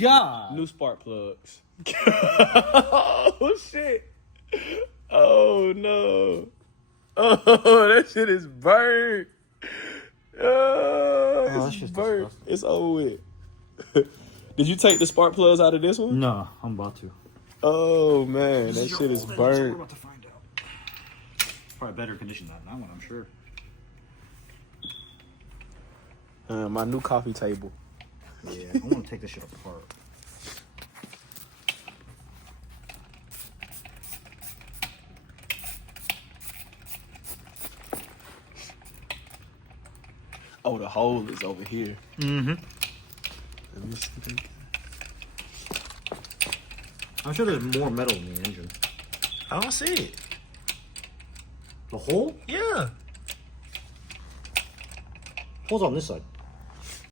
god. New spark plugs. Oh, shit. Oh, no. Oh, that shit is burnt. Oh, it's just burnt. disgusting. It's over with. Did you take the spark plugs out of this one? No, I'm about to. Oh, man. That shit is We're burnt. about to find out. Probably better condition than that one, I'm sure. My new coffee table. Yeah, I want to take this shit apart. Oh, the hole is over here. Mm-hmm. Let me see. I'm sure there's more metal in the engine. I don't see it. The hole? Yeah. Hole's on this side.